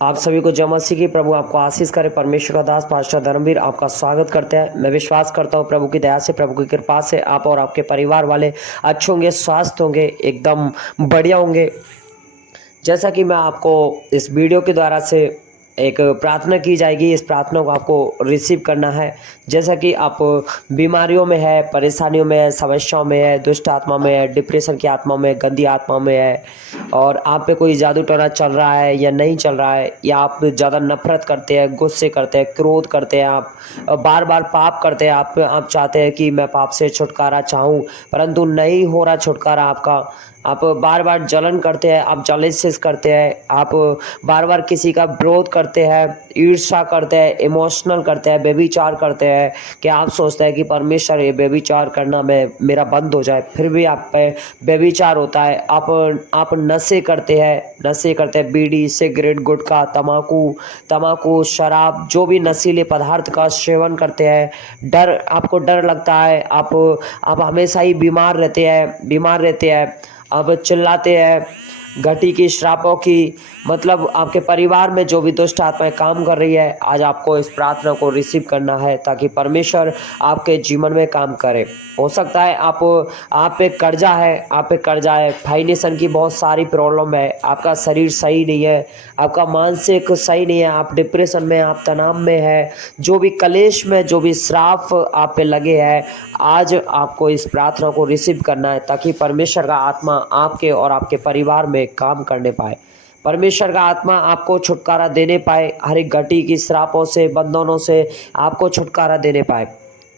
आप सभी को जय मसीह की। प्रभु आपको आशीष करे। परमेश्वर का दास पास्टर धर्मवीर आपका स्वागत करते हैं। मैं विश्वास करता हूँ प्रभु की दया से, प्रभु की कृपा से आप और आपके परिवार वाले अच्छे होंगे, स्वस्थ होंगे, एकदम बढ़िया होंगे। जैसा कि मैं आपको इस वीडियो के द्वारा से एक प्रार्थना की जाएगी, इस प्रार्थना को आपको रिसीव करना है। जैसा कि आप बीमारियों में है, परेशानियों में है, समस्याओं में है, दुष्ट आत्मा में है, डिप्रेशन की आत्मा में, गंदी आत्मा में है, और आप पे कोई जादू टोना चल रहा है या नहीं चल रहा है, या आप ज़्यादा नफरत करते हैं, गुस्से करते हैं, क्रोध करते हैं, आप बार बार पाप करते हैं, आप चाहते हैं कि मैं पाप से छुटकारा चाहूँ परंतु नहीं हो रहा छुटकारा आपका। आप बार बार जलन करते हैं, आप जलेसिस करते हैं, आप बार बार किसी का विरोध करते हैं, ईर्ष्या करते हैं, इमोशनल करते हैं, व्यभिचार करते हैं कि आप सोचते हैं कि परमेश्वर ये व्यभिचार करना मेरा बंद हो जाए, फिर भी आप पे व्यभिचार होता है। आप नशे करते हैं, बीड़ी, सिगरेट, गुटखा, तमाकू, शराब, जो भी नशीले पदार्थ का सेवन करते हैं। आपको डर लगता है, आप हमेशा ही बीमार रहते हैं। अब चिल्लाते हैं, घटी की श्रापों की, मतलब आपके परिवार में जो भी दुष्ट आत्माएं काम कर रही है, आज आपको इस प्रार्थना को रिसीव करना है ताकि परमेश्वर आपके जीवन में काम करे। हो सकता है आप पे कर्जा है, फाइनेंशियल की बहुत सारी प्रॉब्लम है, आपका शरीर सही नहीं है, आपका मानसिक सही नहीं है, आप डिप्रेशन में, आप तनाव में है, जो भी कलेश में, जो भी श्राप आप पे लगे हैं, आज आपको इस प्रार्थना को रिसीव करना है ताकि परमेश्वर का आत्मा आपके और आपके परिवार में काम करने पाए। परमेश्वर का आत्मा आपको छुटकारा देने पाए, हर एक घटी की श्रापों से, बंधनों से आपको छुटकारा देने पाए।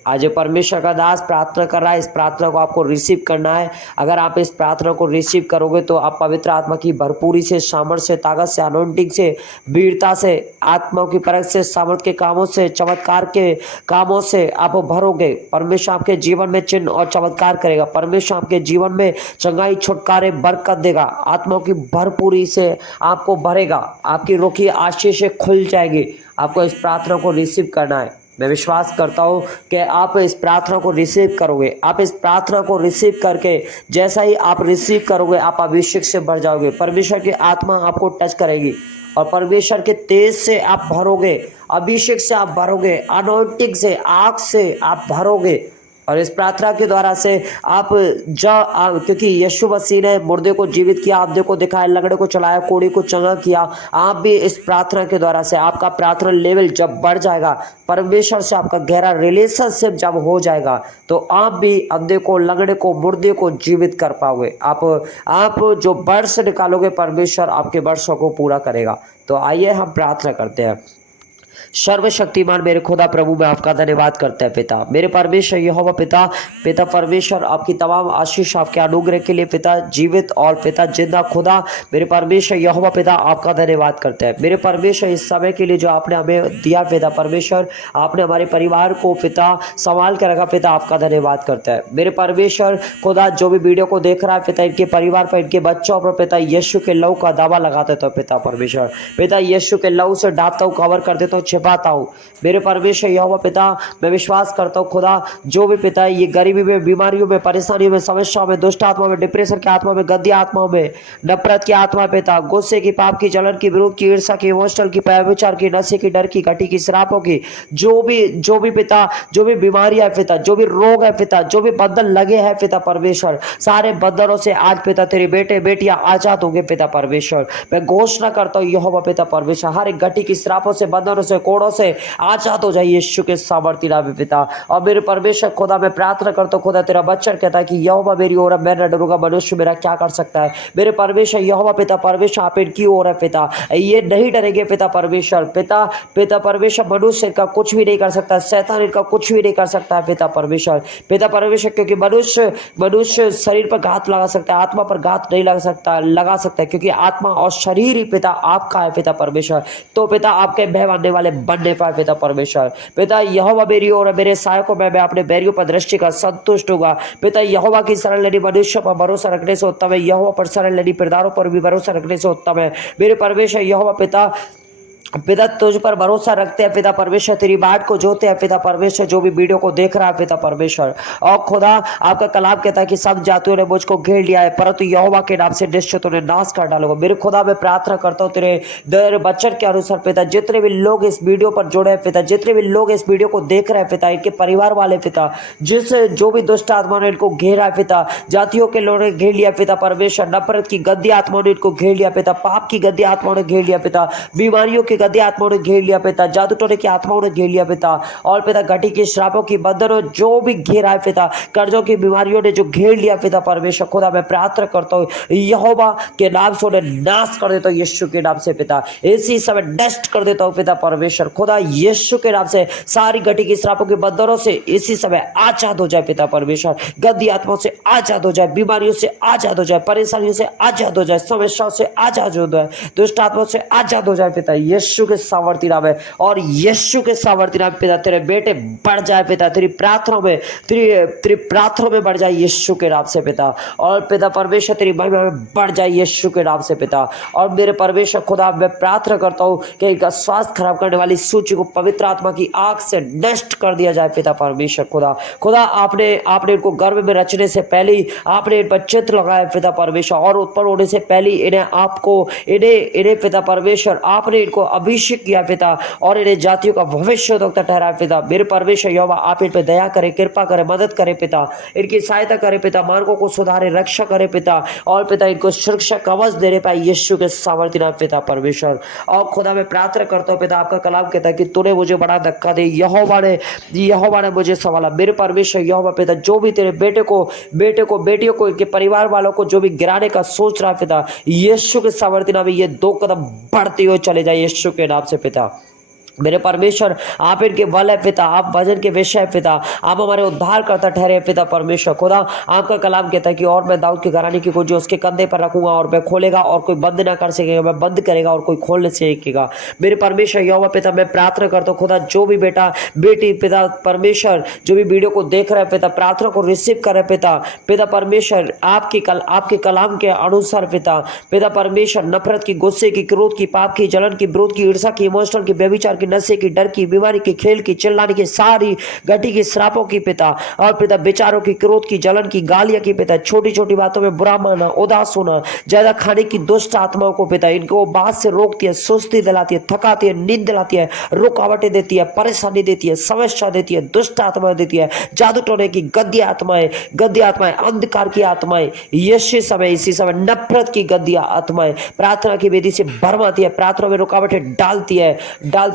आज परमेश्वर का दास प्रार्थना कर रहा है, इस प्रार्थना को आपको रिसीव करना है। अगर आप इस प्रार्थना को रिसीव करोगे तो आप पवित्र आत्मा की भरपूरी से, सामर्थ से, ताकत से, अनॉइंटिंग से, वीरता से, आत्मा की परख से, सामर्थ के कामों से, चमत्कार के कामों से आप भरोगे। परमेश्वर आपके जीवन में चिन्ह और चमत्कार करेगा। परमेश्वर आपके जीवन में चंगाई, छुटकारे, बरकत देगा। आत्मा की भरपूरी से आपको भरेगा, आपकी रोकी आशीष खुल जाएगी। आपको इस प्रार्थना को रिसीव करना है। मैं विश्वास करता हूँ कि आप इस प्रार्थना को रिसीव करोगे। आप इस प्रार्थना को रिसीव करके जैसा ही आप रिसीव करोगे, आप अभिषेक से भर जाओगे। परमेश्वर की आत्मा आपको टच करेगी और परमेश्वर के तेज से आप भरोगे, अभिषेक से आप भरोगे, अनॉइंटिंग से, आग से आप भरोगे। और इस प्रार्थना के द्वारा से क्योंकि यीशु मसीह ने मुर्दे को जीवित किया, आंधे को दिखाया, लंगड़े को चलाया, कोढ़ी को चंगा किया। आप भी इस प्रार्थना के द्वारा से, आपका प्रार्थना लेवल जब बढ़ जाएगा, परमेश्वर से आपका गहरा रिलेशनशिप जब हो जाएगा, तो आप भी अंधे को, लंगड़े को, मुर्दे को जीवित कर पाओगे। आप जो वर्ष निकालोगे, परमेश्वर आपके वर्षों को पूरा करेगा। तो आइए हम प्रार्थना करते हैं। सर्वशक्तिमान मेरे खुदा प्रभु, मैं आपका धन्यवाद करते हैं पिता, मेरे परमेश्वर यहोवा पिता परमेश्वर, आपकी तमाम आशीष, आपके अनुग्रह के लिए पिता, जीवित और पिता जिंदा खुदा, मेरे परमेश्वर यहोवा पिता, आपका धन्यवाद करते हैं। मेरे परमेश्वर इस समय के लिए जो आपने हमें दिया पिता परमेश्वर, आपने हमारे परिवार को पिता संभाल के रखा पिता, आपका धन्यवाद करते हैं। मेरे परमेश्वर खुदा, जो भी वीडियो को देख रहा है पिता, इनके परिवार पर, इनके बच्चों पर पिता यीशु के लहू का दावा लगाते तो पिता परमेश्वर, पिता यीशु के लहू से ढापता हूँ, कवर कर देता हूँ, छिपाता हूँ। मेरे परमेश्वर यहोवा पिता, मैं विश्वास करता हूँ खुदा, जो भी पिता ये गरीबी में, बीमारियों में, परेशानियों में, समस्याओं में, दुष्ट आत्मा में, डिप्रेशन की आत्मा में, गंदी आत्माओं में, नफरत की आत्मा पिता, गुस्से की, पाप की, जलन की, विरोध की, ईर्ष्या की, इमोशनल की, व्यभिचार की, नशे की, डर की, घटी की, श्रापों की, जो भी पिता, जो भी बीमारियां है पिता, जो भी रोग है पिता, जो भी बंधन लगे हैं पिता परमेश्वर, सारे बंधनों से आज पिता तेरे बेटे बेटियां आजाद होंगे पिता परमेश्वर। मैं घोषणा करता हूँ यहोवा पिता परमेश्वर, हर एक घटी की श्रापों से, बंधनों से, कोड़ों से आजाद हो जाए यीशु के सामर्थ्य नाम में पिता। और मेरे परमेश्वर खुदा, मैं प्रार्थना करता हूँ खुदा, तेरा बच्चा कहता है कि यहोवा मेरी ओर है, मैं न डरूंगा, मनुष्य मेरा क्या कर सकता है। मेरे परमेश्वर यहोवा पिता परमेश्वर, आप इनकी ओर है पिता, ये नहीं डरेंगे पिता परमेश्वर, पिता परमेश्वर, मनुष्य इनका कुछ भी नहीं कर सकता, शैतान इनका कुछ भी नहीं कर सकता है पिता परमेश्वर, क्योंकि मनुष्य शरीर पर घात लगा सकता है, आत्मा पर घात नहीं लगा सकता है, क्योंकि आत्मा और शरीर ही पिता आपका है पिता परमेश्वर। तो पिता आपके भय मानने वाले बनने पाए पिता परमेश्वर। पिता यहोवा मेरी ओर, मेरे सहायकों में मैं अपने बैरियों पर दृष्टि का संतुष्ट होगा। पिता यहोवा की शरण लेनी मनुष्य पर भरोसा रखने से उत्तम है, यहोवा पर शरण लेनी किरदारों पर भी भरोसा रखने से उत्तम है। मेरे परमेश्वर यहोवा पिता, पिता तुझ पर भरोसा रखते हैं पिता परमेश्वर, तेरी बाट को जोते हैं पिता परमेश्वर, जो भी वीडियो को देख रहा है पिता परमेश्वर। और खुदा आपका कलाम कहता है कि सब जातियों ने मुझको घेर लिया है, परंतु यहोवा के नाम से निश्चय तूने नाश कर डालोगे। मेरे खुदा मैं प्रार्थना करता हूँ तेरे वचन के अनुसार पिता, जितने भी लोग इस वीडियो पर जुड़े हैं पिता, जितने भी लोग इस वीडियो को देख रहे हैं पिता, इनके परिवार वाले पिता, जो भी दुष्ट आत्मा ने इनको घेरा है पिता, जातियों के लोगों ने घेर लिया पिता परमेश्वर, नफरत की गंदी आत्माओं ने इनको घेर लिया पिता, पाप की गंदी आत्माओं ने घेर लिया पिता, बीमारियों की गंदी आत्माओं ने घेर लिया पिता, जादू टोने की आत्माओं ने घेर लिया पिता, और पिता घटी की श्रापों की बंधनों जो भी घेरा है पिता, कर्जों की बीमारियों ने जो घेर लिया पिता परमेश्वर, खुदा मैं प्रार्थना करता हूँ यहोवा के नाम से उन्हें नाश कर देता हूँ यीशु के नाम से पिता, इसी समय नष्ट कर देता हूँ पिता परमेश्वर, खुदा यीशु के नाम से सारी घटी की श्रापों के बंधनों से इसी समय आजाद हो जाए पिता परमेश्वर, गंदी आत्माओं से आजाद हो जाए, बीमारियों से आजाद हो जाए, परेशानियों से आजाद हो जाए, समस्याओं से आजाद हो जाए, दुष्ट आत्माओं से आजाद हो जाए पिता यीशु के सामर्थ्य नाम है, और यीशु के सामर्थ्य नाम पिता तेरे बेटे बढ़ जाए पिता, तेरी प्रार्थनाओं में तेरी प्रार्थनाओं में बढ़ जाए यीशु के नाम से पिता, और पिता परमेश्वर तेरी महिमा में बढ़ जाए यीशु के नाम से पिता। और मेरे परमेश्वर खुदा मैं प्रार्थना करता हूँ कि इनका स्वास्थ्य खराब करने वाली सूची को पवित्र आत्मा की आग से नष्ट कर दिया जाए पिता परमेश्वर, खुदा आपने इनको गर्भ में रचने से पहले ही आपने इन पर चित्र लगाया पिता परमेश्वर, और उत्पन्न होने से पहले इन्हें पिता परमेश्वर आपने इनको अभिषेक किया पिता, और इन्हें जातियों का भविष्यद्वक्ता ठहराया पिता। मेरे परमेश्वर यहोवा आप इन पर दया करे, कृपा करे, मदद करे पिता, इनकी सहायता करे पिता, मार्गों को सुधारे, रक्षा करे पिता, और पिता इनको सुरक्षा कवच देने पाए यीशु के सामर्थ्य नाम पिता परमेश्वर। और खुदा मैं प्रार्थना करता हूँ पिता, आपका कलाम कहता है कि तूने मुझे बड़ा धक्का दे, यहोवा ने मुझे संभाला। मेरे परमेश्वर यहोवा पिता, जो भी तेरे बेटे को बेटियों को, इनके परिवार वालों को जो भी गिराने का सोच रहा है पिता, यीशु के सामर्थ्य नाम में ये 2 कदम बढ़ते हुए चले जाए यीशु के नाम से पिता। मेरे परमेश्वर आप इनके बल है पिता, आप वजन के विषय है पिता, आप हमारे उद्धार करता ठहरे पिता परमेश्वर, खुदा आपका कलाम कहता है कि और मैं दाऊद के घराने की कुंजी उसके कंधे पर रखूंगा, और मैं खोलेगा और कोई बंद ना कर सकेगा, मैं बंद करेगा और कोई खोल नहीं सकेगा। मेरे परमेश्वर यहोवा पिता मैं प्रार्थना करता हूँ खुदा, जो भी बेटा बेटी पिता परमेश्वर जो भी वीडियो को देख रहे हैं पिता, प्रार्थना को रिसीव करे पिता परमेश्वर, आपके कलाम के अनुसार पिता परमेश्वर, नफरत की, गुस्से की, क्रोध की, पाप की, जलन की, विरोध की, ईर्ष्या की, इमोशनल की, व्यभिचार की, नशे की, डर की, बीमारी की, खेल की, चिल्लाने की, सारी घटी की, श्रापों की पिता, और पिता विचारों की, क्रोध की, जलन की, गालियां की पिता, छोटी छोटी बातों में बुरा माना, उदास होना, ज्यादा खाने की दुष्ट आत्माओं को पिता, इनको बात से रोकती है, सुस्ती दिलाती है, थकाती है, नींद दिलाती है, रुकावटें देती है, परेशानी देती है, समस्या देती है, दुष्ट आत्माएं देती है, जादू टोने की गंदी आत्माएं, अंधकार की आत्माएं, इसी समय नफरत की गंदी आत्माएं प्रार्थना की वेदी से भरमाती है, प्रार्थना में रुकावटें डालती है,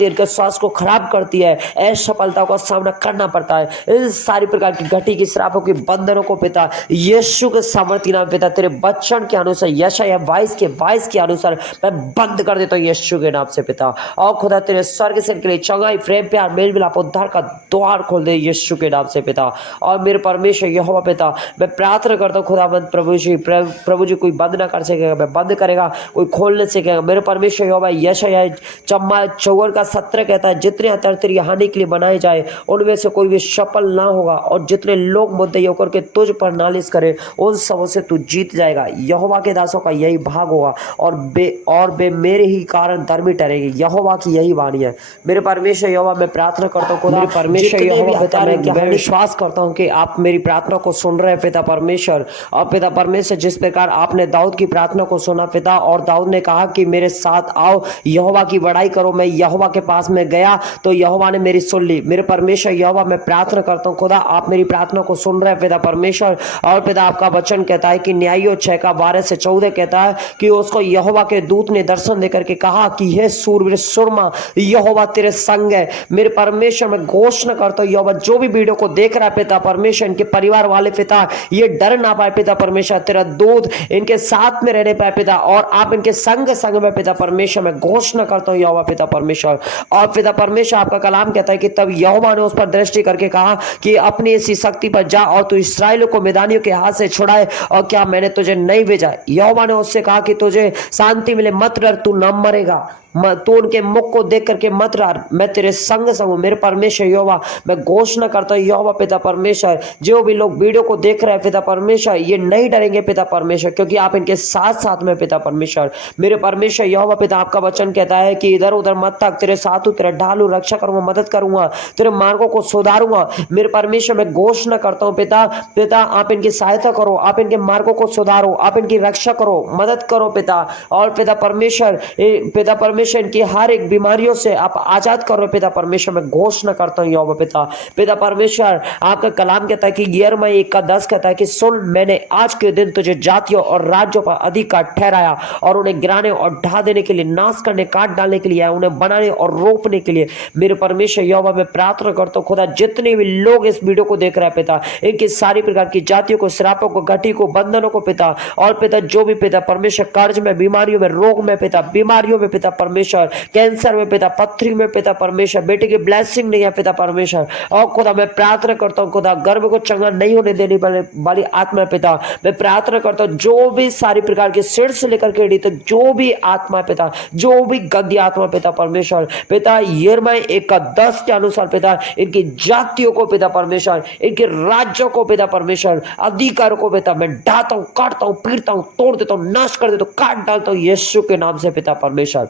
इनके स्वास्थ्य को खराब करती है, असफलताओं का सामना करना पड़ता है, इन सारी प्रकार की घटी की श्रापों की बंधनों को पिता यीशु के सामर्थ्य नाम पिता तेरे वचन के अनुसार, यशायाह 22 के अनुसार मैं बंद कर देता हूँ यीशु के नाम से पिता। और खुदा तेरे स्वर्ग से के लिए चंगाई, प्रेम, प्यार, मेल मिलाप, उद्धार का द्वार खोल दे यीशु के नाम से पिता। और मेरे परमेश्वर यहोवा पिता मैं प्रार्थना करता हूँ खुदावंद प्रभु जी कोई बंद ना कर सकेगा, मैं बंद करेगा कोई खोल नहीं सकेगा। मेरे परमेश्वर यहोवा यशायाह 54 का 17 कहता है, जितने हथियार तेरी हानि के लिए बनाए जाए उनमें से कोई भी सफल ना होगा, और जितने लोग मुद्दे होकर के तुझ पर नालिश करे उन सबों से तू जीत जाएगा। यहोवा के दासों का यही भाग होगा, और बे मेरे ही कारण धर्मी ठहरेंगे। यहोवा की यही वाणी है। मेरे परमेश्वर यहोवा मैं प्रार्थना करता हूँ खुदा, परमेश्वर यहोवा पिता मैं विश्वास करता हूँ कि आप मेरी प्रार्थना को सुन रहे हैं पिता परमेश्वर। और पिता परमेश्वर जिस प्रकार आपने दाऊद की प्रार्थना को सुना पिता, और दाऊद ने कहा कि मेरे साथ आओ यहोवा की बड़ाई करो, मैं यहोवा के पास में गया तो यहोवा ने मेरी सुन ली। मेरे परमेश्वर यहोवा मैं प्रार्थना करता हूँ खुदा, आप मेरी प्रार्थना को सुन रहे हैं पिता परमेश्वर। और पिता आपका वचन कहता है कि न्यायियों 6 का 12 से 14 कहता है कि उसको यहोवा के दूत ने दर्शन देकर के कहा कि हे सूरवीर सुरमा, यहोवा तेरे संग है। मेरे परमेश्वर मैं घोषणा करता हूँ यहोवा जो भी वीडियो को देख रहा है पिता परमेश्वर, इनके परिवार वाले पिता ये डर ना पाए पिता परमेश्वर, तेरा दूत इनके साथ में रहने पाए पिता, और आप इनके संग में पिता परमेश्वर मैं घोषणा करता हूँ यहोवा पिता परमेश्वर। और पिता परमेश्वर आपका कलाम कहता है कि तब यहोवा ने उस पर दृष्टि करके कहा कि अपनी इसी शक्ति पर जा और तू इस्राएलियों को मिद्यानियों के हाथ से छुड़ाए, और क्या मैंने तुझे नहीं भेजा? यहोवा ने उससे कहा कि तुझे शांति मिले, मत डर, तू न मरेगा। तू उनके मुख को देख करके मत रहा, मैं तेरे संग संग हूं। मेरे परमेश्वर यहोवा मैं घोषणा करता हूं यहोवा पिता परमेश्वर, जो भी लोग वीडियो को देख रहे हैं पिता परमेश्वर, ये नहीं डरेंगे पिता परमेश्वर, क्योंकि आप इनके साथ साथ में पिता परमेश्वर। मेरे परमेश्वर यहोवा पिता, आपका वचन कहता है कि इधर उधर मत तक, तेरे साथ हूं, तेरा ढाल हूं, रक्षा करूंगा, मदद करूंगा, तेरे मार्गों को सुधारूंगा। मेरे परमेश्वर मैं घोषणा करता हूं पिता, पिता आप इनकी सहायता करो, आप इनके मार्गों को सुधारो, आप इनकी रक्षा करो, मदद करो पिता। और पिता परमेश्वर, पिता परमेश्वर इनकी हर एक बीमारियों से आप आजाद करो पिता परमेश्वर, मैं घोषणा करता हूं यहोवा पिता। पिता परमेश्वर आपका कलाम कहता है कि यिर्मयाह 1:10 कहता है कि सुन, मैंने आज के दिन तुझे जातियों और राज्यों पर अधिकार ठहराया और उन्हें गिराने और ढा देने के लिए, नाश करने, काट डालने के लिए, उन्हें बनाने और रोपने के लिए। मेरे परमेश्वर यहोवा मैं प्रार्थना करता हूं खुदा, जितने भी लोग इस वीडियो को देख रहे हैं पिता, इनकी सारी प्रकार की जातियों को, श्रापों को, घटी को, बंधनों को पिता, और पिता जो भी पिता परमेश्वर कर्ज में, बीमारियों में, रोग में पिता, बीमारियों में पिता परमेश्वर, कैंसर में पिता, पथरी में पिता परमेश्वर, बेटे की ब्लेसिंग नहीं है पिता परमेश्वर। और खुदा मैं प्रार्थना करता हूं खुदा, गर्भ को चंगा नहीं होने देने वाली आत्मा पिता, मैं प्रार्थना करता हूं जो भी सारी प्रकार के सिर से लेकर के डी तक जो भी आत्मा पिता, जो भी गंदी आत्मा पिता परमेश्वर, पिता यिर्मयाह 1:10 के अनुसार पिता, इनकी जातियों को पिता परमेश्वर, इनके राज्यों को पिता परमेश्वर, अधिकारों को पिता मैं ढाता हूं, काटता हूं, पीटता हूं, तोड़ देता हूं, नाश कर देता हूं, काट डालता हूं यीशु के नाम से पिता परमेश्वर।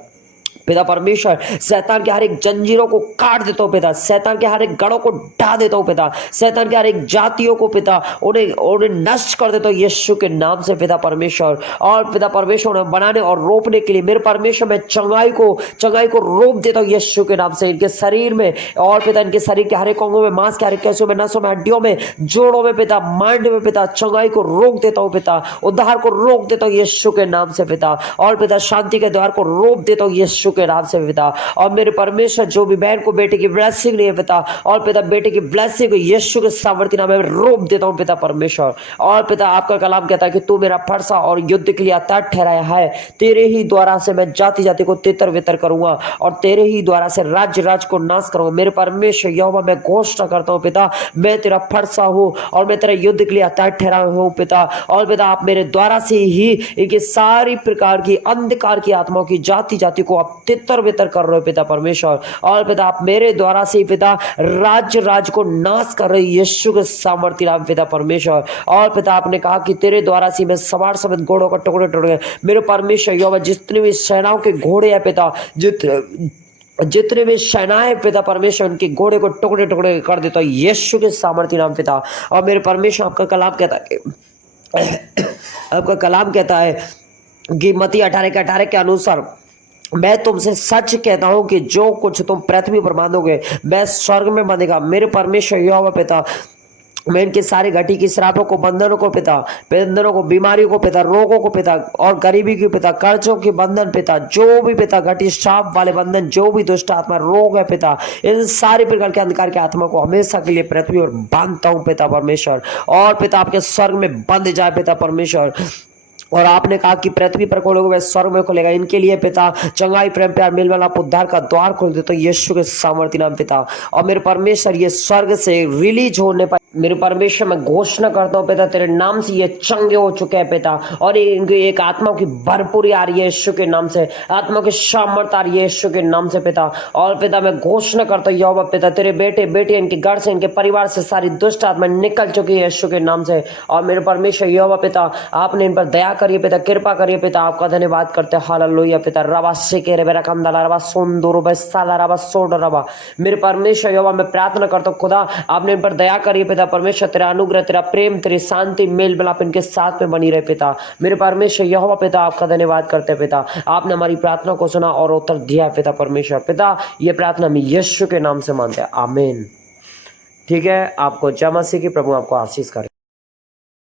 पिता परमेश्वर शैतान के हर एक जंजीरों को काट देता हूं पिता, शैतान के हर एक गढ़ों को ढा देता हूं पिता, शैतान के हर एक जातियों को पिता उन्हें नष्ट कर देता हूं यीशु के नाम से पिता परमेश्वर। और पिता परमेश्वर उन्हें बनाने और रोपने के लिए मेरे परमेश्वर मैं चंगाई को रोप देता हूं यीशु के नाम से, इनके शरीर में, और पिता इनके शरीर के हर एक अंगों में, मांस के हर एक कैसों में, नसों में, हड्डियों में, जोड़ों में पिता, मांड में पिता, चंगाई को रोक देता हूं पिता, उद्धार को रोक देता हूं यीशु के नाम से पिता। और पिता शांति के द्वार को रोक देता हूं यीशु के नाम से पिता। और मेरे परमेश्वर जो भी बहन को बेटे की ब्लेसिंग नहीं है पिता, और पिता बेटे की ब्लेसिंग को यीशु के सामर्थ्य नाम में रोक देता हूं पिता परमेश्वर। और पिता आपका कलाम कहता है कि तू मेरा फरसा और युद्ध के लिए अतः ठहराया है, तेरे ही द्वारा से मैं जाति जाति को तितर वितर करूंगा, और तेरे ही द्वारा से राज्य राज्य को नाश करूंगा। मेरे परमेश्वर यहोवा मैं घोषणा करता हूं पिता, मैं तेरा फरसा हूं और मैं तेरा युद्ध के लिए अतः ठहरा हूं पिता। और पिता आप मेरे द्वारा से ही इनकी सारी प्रकार की अंधकार की आत्माओं की जाति जाति को आप तितर वितर कर रहे हो पिता परमेश्वर। और पिता आप मेरे द्वारा से पिता राज्य राज्य को नाश कर रहे यीशु के सामर्थ्य नाम पिता परमेश्वर। और पिता आपने कहा कि तेरे द्वारा से मैं सवार समेत घोड़ों का टुकड़े टुकड़े, मेरे परमेश्वर यहोवा जितने भी सेनाओं के घोड़े हैं पिता, जितने भी सेनाएं पिता परमेश्वर उनके घोड़े को टुकड़े टुकड़े कर देता है यीशु के सामर्थ्य नाम पिता। और मेरे परमेश्वर आपका कलाम कहता है आपका कलाम कहता है कि मत्ती 18:18 के अनुसार, मैं तुमसे सच कहता हूं कि जो कुछ तुम पृथ्वी पर बांधोगे वह स्वर्ग में बंधेगा। मेरे परमेश्वर यहोवा पिता मैं इनके सारे घटी की श्रापों को, बंधनों को पिता, बंधनों को, बीमारियों को पिता, रोगों को पिता, और गरीबी की पिता, कर्जों के बंधन पिता, जो भी पिता घटी श्राप वाले बंधन, जो भी दुष्ट आत्मा रोग है पिता, इन सारे प्रकार के अंधकार के आत्मा को हमेशा के लिए पृथ्वी पर बांधता हूं पिता परमेश्वर। और पिता आपके स्वर्ग में बंध जाए पिता परमेश्वर। और आपने कहा कि पृथ्वी पर खोलोगे वह स्वर्ग में खोलेगा। इनके लिए पिता चंगाई, प्रेम, प्यार, मेल मिलाप, उद्धार का द्वार खोल देते तो यीशु के सामर्थ्य नाम पिता। और मेरे परमेश्वर ये स्वर्ग से रिलीज होने पर मेरे परमेश्वर मैं घोषणा करता हूँ पिता, तेरे नाम से ये चंगे हो चुके हैं पिता, और इनकी एक आत्मा की भरपूरी आ रही है यीशु के नाम से, आत्मा की सामर्थ आ रही है यीशु के नाम से पिता। और पिता मैं घोषणा करता हूँ यहोवा पिता, तेरे बेटे बेटे इनके घर से, इनके परिवार से सारी दुष्ट आत्मा निकल चुकी है यीशु के नाम से। और मेरे परमेश्वर यहोवा पिता आपने इन पर दया करिए पिता, कृपा करिए पिता, आपका धन्यवाद करते हैं। हालेलुया पिता। रबा सेके रे बेरा कंदला रबा सोंदुर बसाला रबा सोड रबा। मेरे परमेश्वर यहोवा मैं प्रार्थना करता हूँ खुदा आपने इन पर दया करिए पिता परमेश्वर, तेरा अनुग्रह, तेरा प्रेम, तेरी शांति, मेल मिलाप इनके साथ में बनी रहे पिता। मेरे परमेश्वर यहोवा पिता आपका धन्यवाद करते हैं पिता, आपने हमारी प्रार्थना को सुना और उत्तर दिया पिता परमेश्वर। पिता ये प्रार्थना हम यीशु के नाम से मानते हैं, आमीन। ठीक है, आपको जय मसीह की, प्रभु आपको आशीष करे।